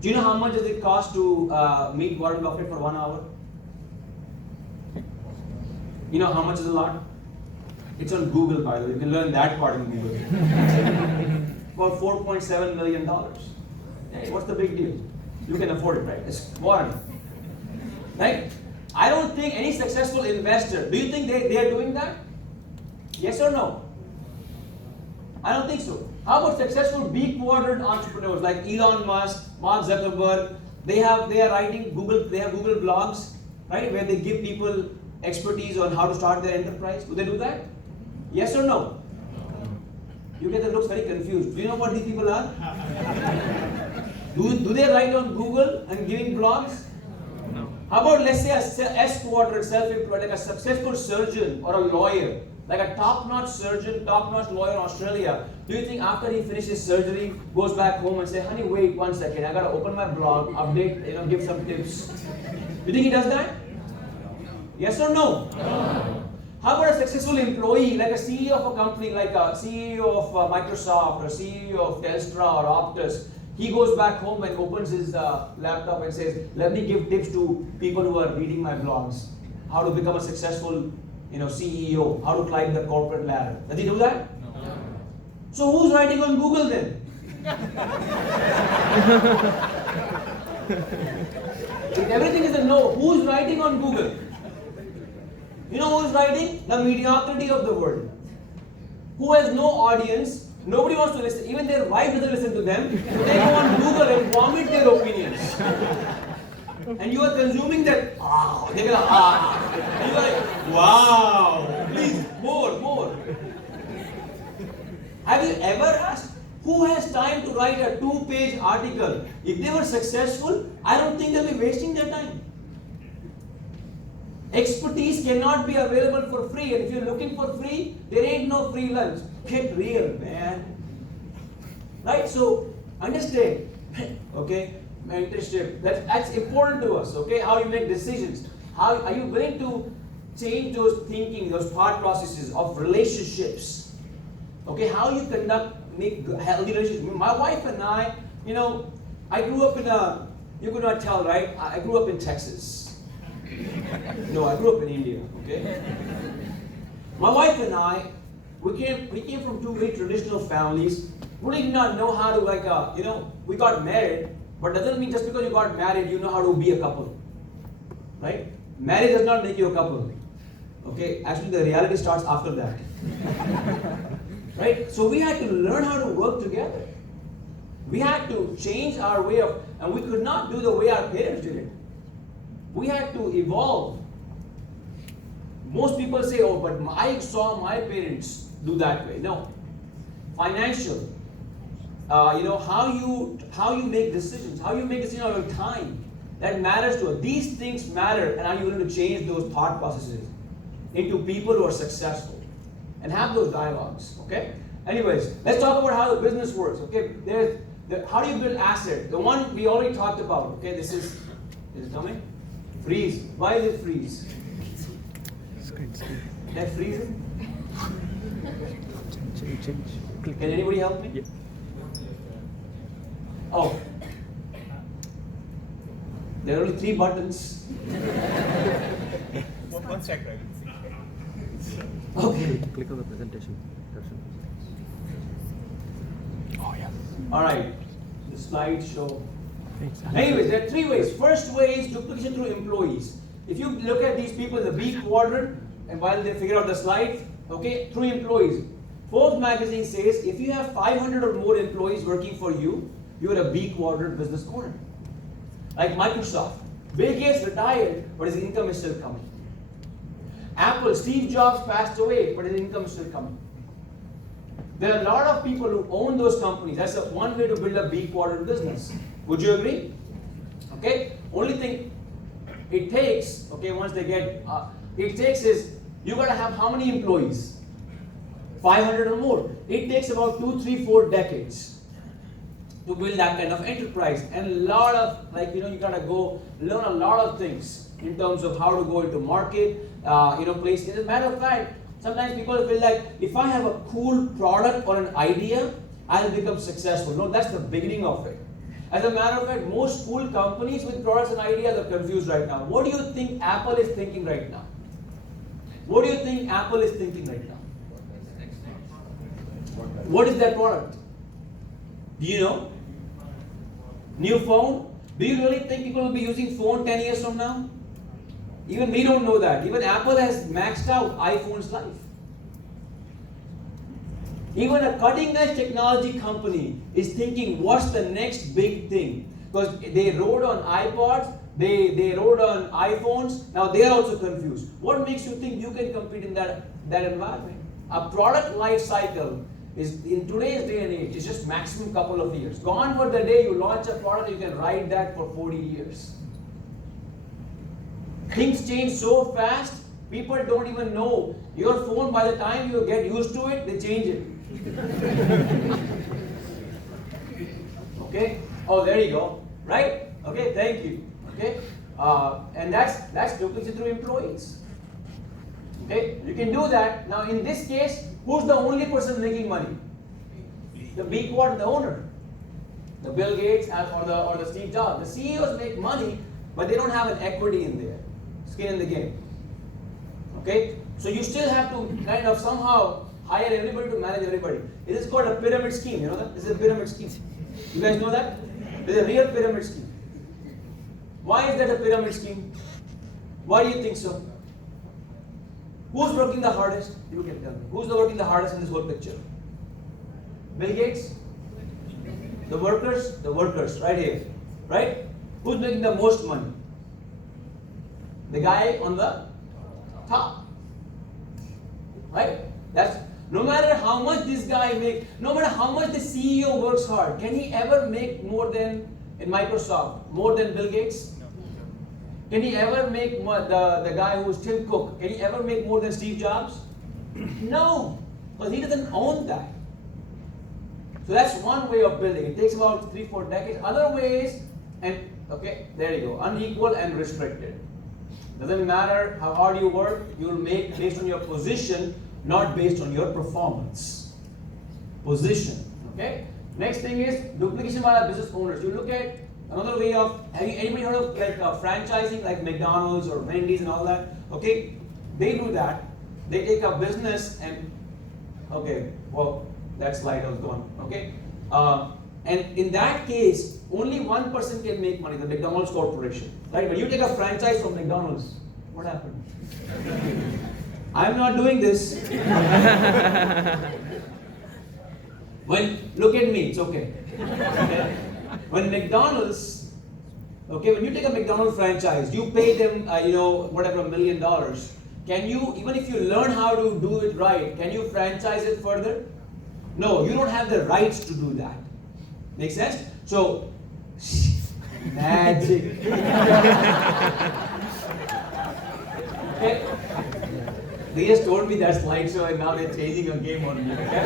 Do you know how much does it cost to meet Warren Buffett for 1 hour? You know how much is a lot? It's on Google, by the way. You can learn that part in Google. About $4.7 million. Hey, what's the big deal? You can afford it, right? It's Warren. Right? I don't think any successful investor, do you think they are doing that? Yes or no? I don't think so. How about successful B quadrant entrepreneurs like Elon Musk, Mark Zuckerberg? They are writing Google. They have Google blogs, right, where they give people expertise on how to start their enterprise. Do they do that? Yes or no? You get the looks very confused. Do you know what these people are? Do they write on Google and giving blogs? No. How about, let's say, a S quadrant self-employed, like a successful surgeon or a lawyer, like a top-notch surgeon, top-notch lawyer in Australia? Do you think after he finishes surgery, goes back home and say, honey, wait 1 second, I gotta open my blog, update, give some tips? You think he does that? Yes or no? No. How about a successful employee, like a CEO of a company, like a CEO of Microsoft or CEO of Telstra or Optus? He goes back home and opens his laptop and says, let me give tips to people who are reading my blogs. How to become a successful CEO, how to climb the corporate ladder. Does he do that? No. So who's writing on Google then? If everything is a no, who's writing on Google? You know who's writing? The mediocrity of the world. Who has no audience, nobody wants to listen, even their wife doesn't listen to them, so they go on Google and vomit their opinions. And you are consuming that, they're gonna, and you are like, wow, please, more. Have you ever asked, who has time to write a 2-page article? If they were successful, I don't think they'll be wasting their time. Expertise cannot be available for free, and if you're looking for free, there ain't no free lunch. Get real, man. Right? So, understand, okay? Mentorship, that's important to us, okay? How you make decisions. How are you willing to change those thinking, those thought processes of relationships? Okay, how you make healthy relationships. My wife and I, I grew up in you could not tell, right? I grew up in Texas. No, I grew up in India, okay? My wife and I, we came from two very traditional families. We did not know how to we got married, but doesn't mean just because you got married, you know how to be a couple, right? Marriage does not make you a couple, okay? Actually, the reality starts after that, right? So we had to learn how to work together. We had to change our way of, and we could not do the way our parents did it. We had to evolve. Most people say, oh, but I saw my parents do that way. No. Financial. How you make decisions, how you make decisions on your time. That matters to us. These things matter, and are you willing to change those thought processes into people who are successful? And have those dialogues, okay? Anyways, let's talk about how the business works, okay? How do you build assets? The one we already talked about, okay? Is it coming? Freeze. Why is it freeze? That freezing? Change. Can anybody help me? Yeah. Oh. There are only 3 buttons. One sec, right? Okay. Click on the presentation. Oh, yeah. Alright. The slide show. Anyways, there are 3 ways. First way is duplication through employees. If you look at these people in the B quadrant, and while they figure out the slide, okay, through employees. Forbes magazine says if you have 500 or more employees working for you, you're a B quadrant business owner. Like Microsoft. Bill Gates retired, but his income is still coming. Apple, Steve Jobs passed away, but his income is still coming. There are a lot of people who own those companies. That's one way to build a B quadrant business. Would you agree? Okay? Only thing it takes, okay, once they get, it takes is, you gotta have how many employees? 500 or more. It takes about 2, 3, 4 decades to build that kind of enterprise. And a lot of, you gotta go learn a lot of things in terms of how to go into market, places. As a matter of fact, sometimes people feel like, if I have a cool product or an idea, I'll become successful. No, that's the beginning of it. As a matter of fact, most cool companies with products and ideas are confused right now. What do you think Apple is thinking right now? What do you think Apple is thinking right now? What is that product? Do you know? New phone? Do you really think people will be using phone 10 years from now? Even we don't know that. Even Apple has maxed out iPhone's life. Even a cutting edge technology company is thinking, what's the next big thing? Because they rode on iPods, they rode on iPhones, now they are also confused. What makes you think you can compete in that environment? A product life cycle is, in today's day and age, is just maximum couple of years. Gone were the day you launch a product, you can ride that for 40 years. Things change so fast, people don't even know. Your phone, by the time you get used to it, they change it. Okay? Oh, there you go. Right? Okay, thank you. Okay? And that's duplicity through employees. Okay? You can do that. Now, in this case, who's the only person making money? The B quad, the owner. The Bill Gates or the Steve Jobs. The CEOs make money, but they don't have an equity in there. Skin in the game. Okay? So you still have to kind of somehow hire everybody to manage everybody. It is called a pyramid scheme. You know that? This is a pyramid scheme. You guys know that? This is a real pyramid scheme. Why is that a pyramid scheme? Why do you think so? Who's working the hardest? You can tell me. Who's working the hardest in this whole picture? Bill Gates? The workers? The workers, right here. Right? Who's making the most money? The guy on the top. Right? That's no matter how much this guy makes, no matter how much the CEO works hard, can he ever make more than in Microsoft, more than Bill Gates? Can he ever make more, the guy who is Tim Cook, can he ever make more than Steve Jobs? No, because he doesn't own that. So that's one way of building. It takes about 3-4 decades. Other ways, and okay, there you go, unequal and restricted. Doesn't matter how hard you work, you will make based on your position, not based on your performance. Position, okay? Next thing is duplication by business owners. You look at another way of, have you anybody heard of like franchising, like McDonald's or Wendy's and all that? Okay, they do that. They take a business and, okay, well, that slide was gone, okay? And in that case, only one person can make money, the McDonald's Corporation, right? When you take a franchise from McDonald's, what happened? I'm not doing this. Look at me, it's okay. Okay? When McDonald's, okay, when you take a McDonald's franchise, you pay them, whatever, $1 million. Can you, even if you learn how to do it right, can you franchise it further? No, you don't have the rights to do that. Make sense? So, magic. Okay? They just told me that slideshow and now they're changing a game on me. Okay?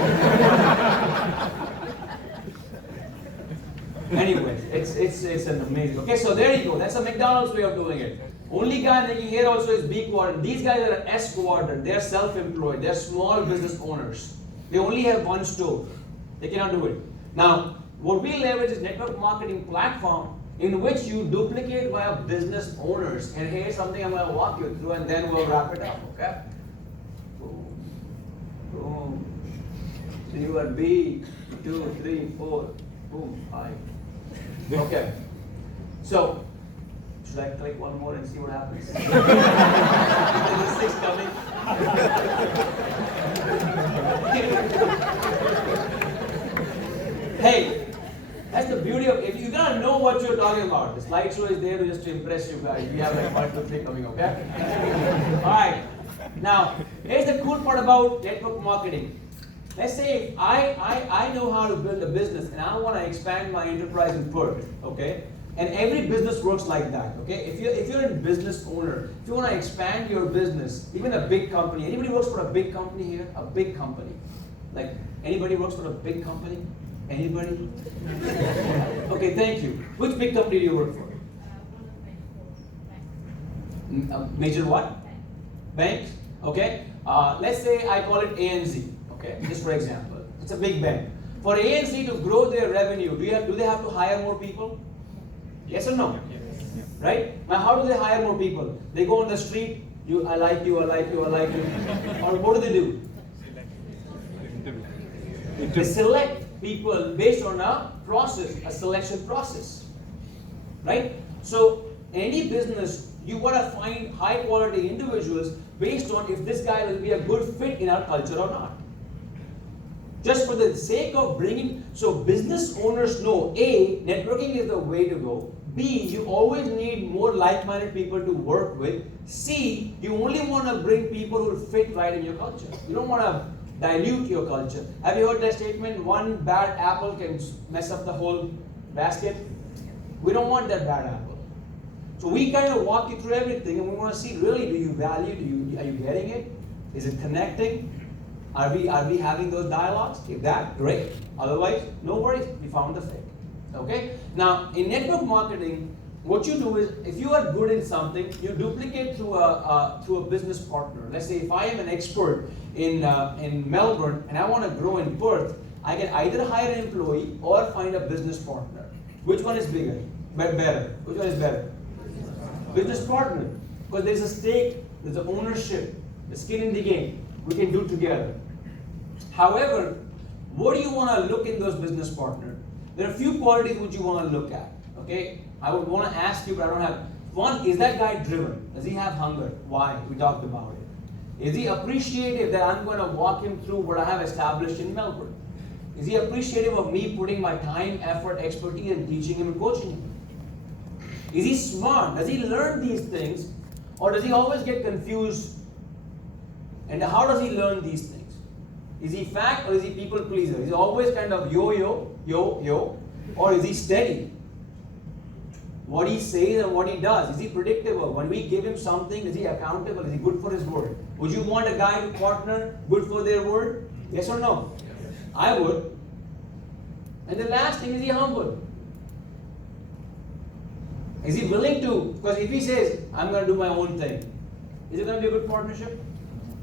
Anyways, it's an amazing. Okay, so there you go. That's a McDonald's way of doing it. Only guy making here also is B quadrant. These guys are S quadrant. They're self-employed. They're small business owners. They only have one stove. They cannot do it. Now, what we leverage is network marketing platform in which you duplicate via business owners. And here's something I'm going to walk you through, and then we'll wrap it up. Okay? Boom. Boom. So you got B, 2, 3, 4. Boom. 5. Okay. So, should I click one more and see what happens? Is the 6 coming? Hey, that's the beauty of it. You gotta know what you're talking about. The slideshow is there just to impress you guys. We have like 1, 2, 3 coming, okay? Alright. Now, here's the cool part about network marketing. Let's say I know how to build a business and I want to expand my enterprise in Perth, okay? And every business works like that, okay? If you're a business owner, if you want to expand your business, even a big company, anybody works for a big company here? A big company. Like, anybody works for a big company? Anybody? Okay, thank you. Which big company do you work for? Major what? Bank? Okay. Let's say I call it ANZ. Okay, just for example. It's a big bank. For ANZ to grow their revenue, do they have to hire more people? Yes or no? Yes. Right? Now, how do they hire more people? They go on the street, I like you, I like you, I like you. Or what do? They select people based on a process, a selection process. Right? So, any business, you gotta find high quality individuals based on if this guy will be a good fit in our culture or not. Just for the sake of bringing, so business owners know, A, networking is the way to go. B, you always need more like-minded people to work with. C, you only want to bring people who fit right in your culture. You don't want to dilute your culture. Have you heard that statement? One bad apple can mess up the whole basket. We don't want that bad apple. So we kind of walk you through everything, and we want to see, really, do you value? Are you getting it? Is it connecting? Are we having those dialogues? If that, great. Otherwise, no worries. We found the fit. Okay. Now, in network marketing, what you do is, if you are good in something, you duplicate through a business partner. Let's say if I am an expert in Melbourne and I want to grow in Perth, I can either hire an employee or find a business partner. Which one is bigger? Better. Which one is better? Business partner. Because there's a stake, there's an ownership, the skin in the game. We can do together. However, what do you want to look in those business partners? There are a few qualities which you want to look at. Okay, I would want to ask you, but I don't have. One, is that guy driven? Does he have hunger? Why? We talked about it. Is he appreciative that I'm going to walk him through what I have established in Melbourne? Is he appreciative of me putting my time, effort, expertise, and teaching him and coaching him? Is he smart? Does he learn these things? Or does he always get confused? And how does he learn these things? Is he fact or is he people pleaser? Is he always kind of yo? Or is he steady? What he says and what he does. Is he predictable? When we give him something, is he accountable? Is he good for his word? Would you want a guy to partner good for their word? Yes or no? Yes. I would. And the last thing, is he humble? Is he willing to? Because if he says, I'm going to do my own thing, is it going to be a good partnership?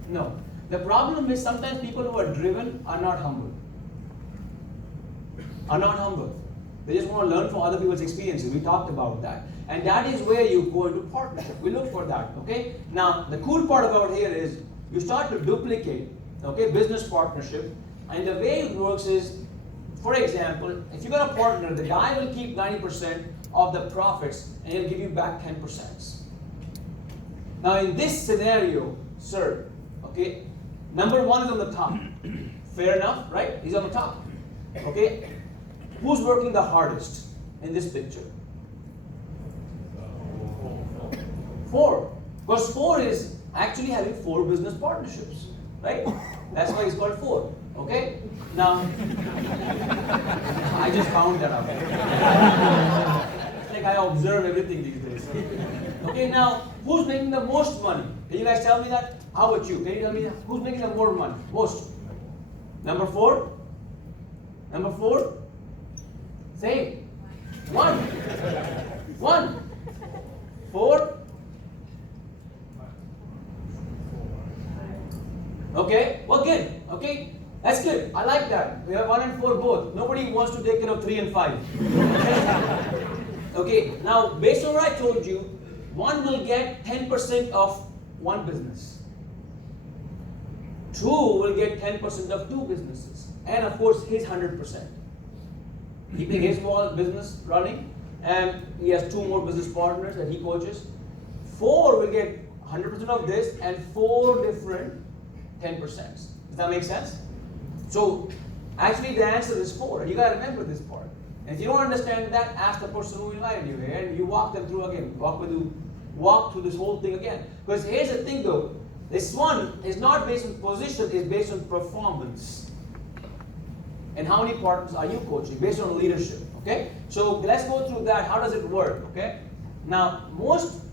No. The problem is sometimes people who are driven are not humble. They just want to learn from other people's experiences. We talked about that. And that is where you go into partnership. We look for that. Okay? Now, the cool part about here is you start to duplicate, okay, business partnership. And the way it works is, for example, if you got a partner, the guy will keep 90% of the profits and he'll give you back 10%. Now, in this scenario, sir, okay, number one is on the top. Fair enough, right? He's on the top. Okay? Who's working the hardest in this picture? 4. Because 4 is actually having 4 business partnerships. Right? That's why it's called 4. Okay? Now, I just found that out. It's like I observe everything these days. Okay, now, who's making the most money? Can you guys tell me that? How about you? Can you tell me that? Who's making the more money? Most. Number 4? Number 4? Say 1. 1. 4. Okay, well, good. Okay, that's good. I like that. We have 1 and 4 both. Nobody wants to take care of 3 and 5. Okay, now based on what I told you, one will get 10% of one business. 2 will get 10% of 2 businesses. And of course, his 100%. Keeping his small business running, and he has 2 more business partners that he coaches. 4 will get 100% of this and 4 different 10%. Does that make sense? So, actually the answer is 4. And you got to remember this part. And if you don't understand that, ask the person who invited you here and you walk them through again. Walk through this whole thing again. Because here's the thing though, this one is not based on position, it's based on performance. And how many partners are you coaching? Based on leadership. Okay? So let's go through that. How does it work? Okay? Now, most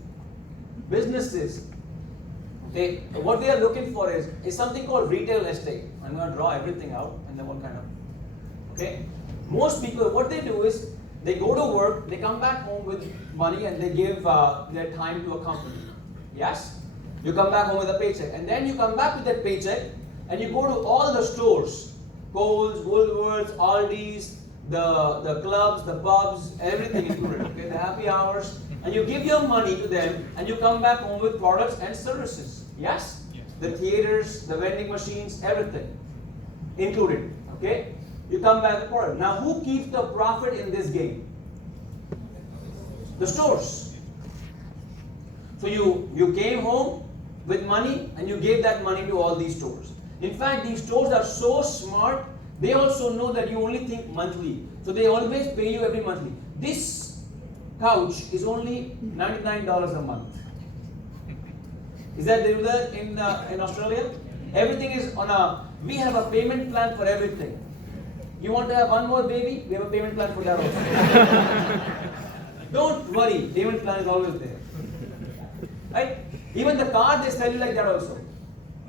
businesses, okay, what we are looking for is something called retail estate. I'm going to draw everything out and then we'll kind of, okay? Most people, what they do is they go to work, they come back home with money and they give their time to a company. Yes? You come back home with a paycheck. And then you come back with that paycheck and you go to all the stores, Coles, Woolworths, Aldi's, the clubs, the pubs, everything included, okay? The happy hours. And you give your money to them and you come back home with products and services. Yes? Yes. The theaters, the vending machines, everything included. Okay? You come back with product. Now who keeps the profit in this game? The stores. So you came home with money and you gave that money to all these stores. In fact, these stores are so smart, They also know that you only think monthly. So they always pay you every monthly. This couch is only $99 a month. Is that they do that in Australia? Everything is on a, we have a payment plan for everything. You want to have one more baby? We have a payment plan for that also. Don't worry, payment plan is always there. Right? Even the car they sell you like that also.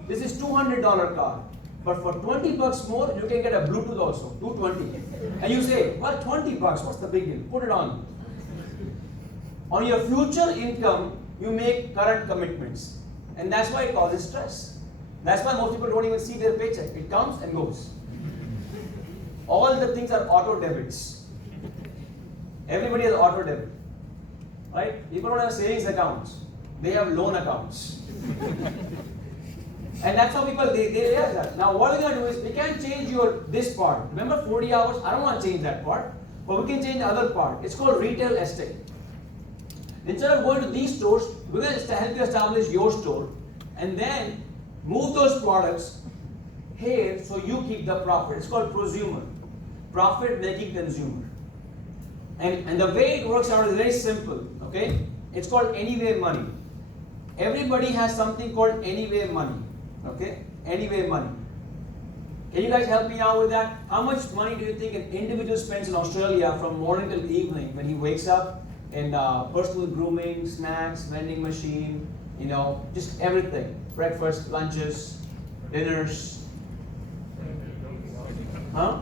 This is $200 car. But for 20 bucks more, you can get a Bluetooth also, 220. And you say, well, 20 bucks, what's the big deal? Put it on. On your future income, you make current commitments. And that's why it causes stress. That's why most people don't even see their paycheck. It comes and goes. All the things are auto debits. Everybody has auto debit. Right? People don't have savings accounts. They have loan accounts. And that's how people, they realize that. Now what we're going to do is, we can change this part. Remember 40 hours? I don't want to change that part. But we can change the other part. It's called retail estate. Instead of going to these stores, we're going to help you establish your store. And then move those products here so you keep the profit. It's called prosumer. Profit making consumer. And the way it works out is very simple. Okay? It's called anyway money. Everybody has something called anyway money. Okay? Anyway money. Can you guys help me out with that? How much money do you think an individual spends in Australia from morning till evening when he wakes up, in personal grooming, snacks, vending machine, just everything. Breakfast, lunches, dinners. Huh?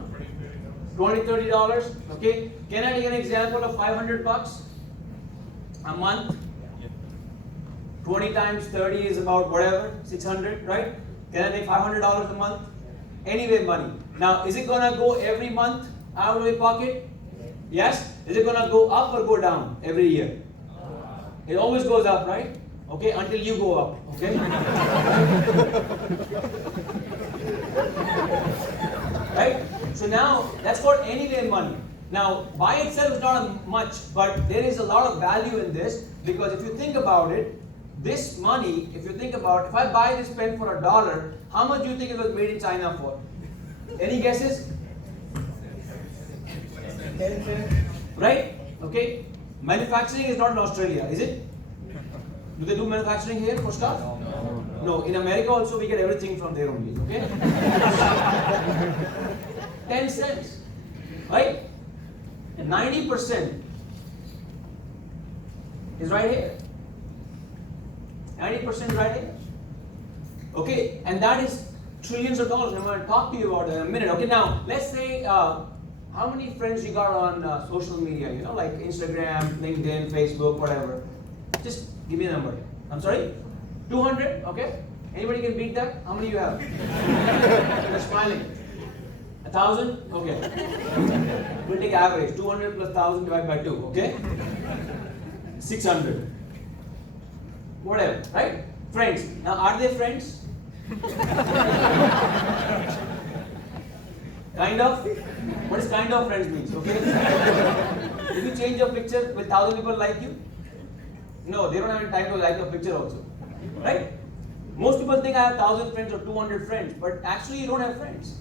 $20, $30. Okay? Can I take an example of 500 bucks a month? 20 times 30 is about whatever, 600, right? Can I make $500 a month? Anyway money. Now, is it gonna go every month out of your pocket? Yes? Is it gonna go up or go down every year? It always goes up, right? Okay, until you go up, okay? Right? So now, that's called anyway money. Now, by itself is not much, but there is a lot of value in this, because if you think about it, this money, if you think about, if I buy this pen for $1, how much do you think it was made in China for? Any guesses? 10 cents. Right? Okay. Manufacturing is not in Australia, is it? Do they do manufacturing here for stuff? No. In America also we get everything from there only. Okay? 10 cents. Right? 90% is right here. 90% right here. Okay, and that is trillions of dollars. I'm going to talk to you about it in a minute. Okay, now let's say how many friends you got on social media? Like Instagram, LinkedIn, Facebook, whatever. Just give me a number. I'm sorry, 200. Okay, anybody can beat that? How many you have? You're smiling. 1,000. Okay. We'll take average. 200 plus 1,000 divided by 2. Okay. 600. Whatever, right? Friends. Now, are they friends? Kind of? What does kind of friends means? Okay? If you change your picture, will 1,000 people like you? No, they don't have time to like your picture also. Right? Most people think I have 1,000 friends or 200 friends, but actually you don't have friends.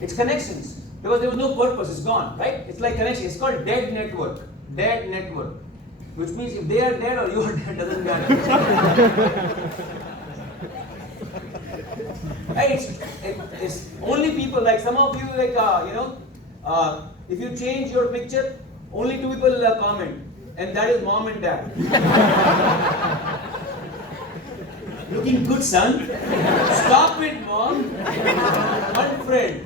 It's connections. Because there was no purpose, it's gone, right? It's like connection. It's called dead network. Dead network. Which means if they are dead or you are dead, doesn't matter. Right? It's only people, like some of you, like, if you change your picture, only 2 people comment, and that is mom and dad. Looking good, son. Stop it, mom. One friend.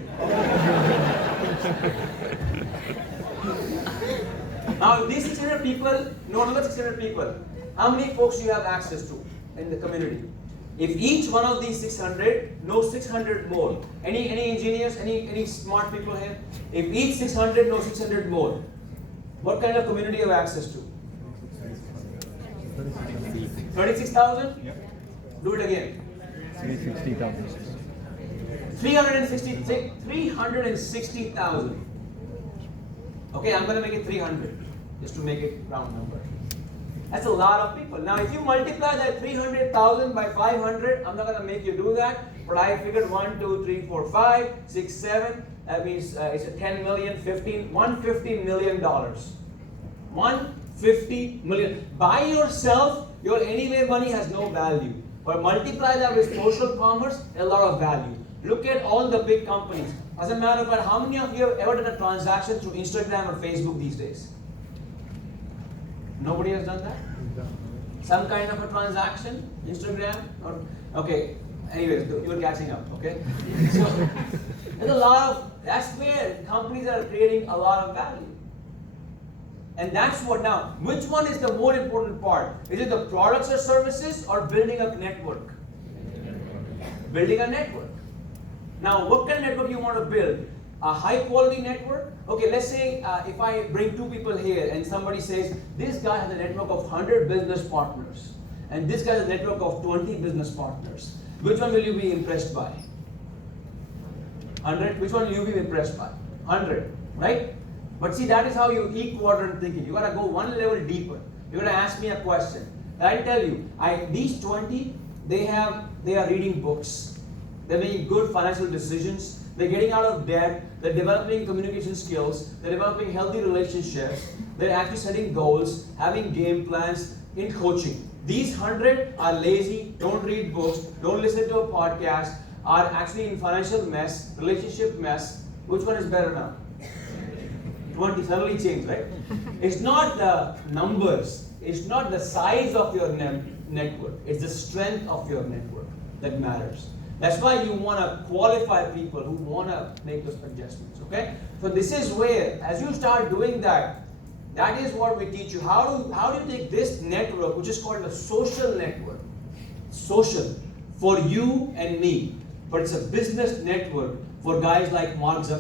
Now, these 600 people, no, another 600 people, how many folks do you have access to in the community? If each one of these 600 knows 600 more, any engineers, any smart people here? If each 600 knows 600 more, what kind of community you have access to? 36,000? Yep. Do it again. 360,000. 360,000. Okay, I'm going to make it 300, just to make it round number. That's a lot of people. Now, if you multiply that 300,000 by 500, I'm not going to make you do that, but I figured 1, 2, 3, 4, 5, 6, 7. That means it's a 10 million, 15, $150 million. $150 million. By yourself, your anyway money has no value. But multiply that with social commerce, a lot of value. Look at all the big companies. As a matter of fact, how many of you have ever done a transaction through Instagram or Facebook these days? Nobody has done that? Some kind of a transaction? Instagram? Or, okay, anyways, you're catching up, okay? So, there's a lot of, that's where companies are creating a lot of value. And that's what now, which one is the more important part? Is it the products or services or building a network? Building a network. Now, what kind of network you want to build? A high quality network? Okay, let's say if I bring 2 people here and somebody says, this guy has a network of 100 business partners and this guy has a network of 20 business partners. Which one will you be impressed by? 100? Which one will you be impressed by? 100, right? But see, that is how you E-quadrant thinking. You gotta go one level deeper. You're gonna ask me a question. I'll tell you, these 20, they are reading books. They're making good financial decisions. They're getting out of debt. They're developing communication skills. They're developing healthy relationships. They're actually setting goals, having game plans in coaching. These 100 are lazy, don't read books, don't listen to a podcast, are actually in financial mess, relationship mess. Which one is better now? 20 suddenly changed, right? It's not the numbers, it's not the size of your network, it's the strength of your network that matters. That's why you want to qualify people who want to make those adjustments, okay? So this is where, as you start doing that, that is what we teach you. How do you take this network, which is called a social network, social, for you and me, but it's a business network for guys like Mark Zuckerberg.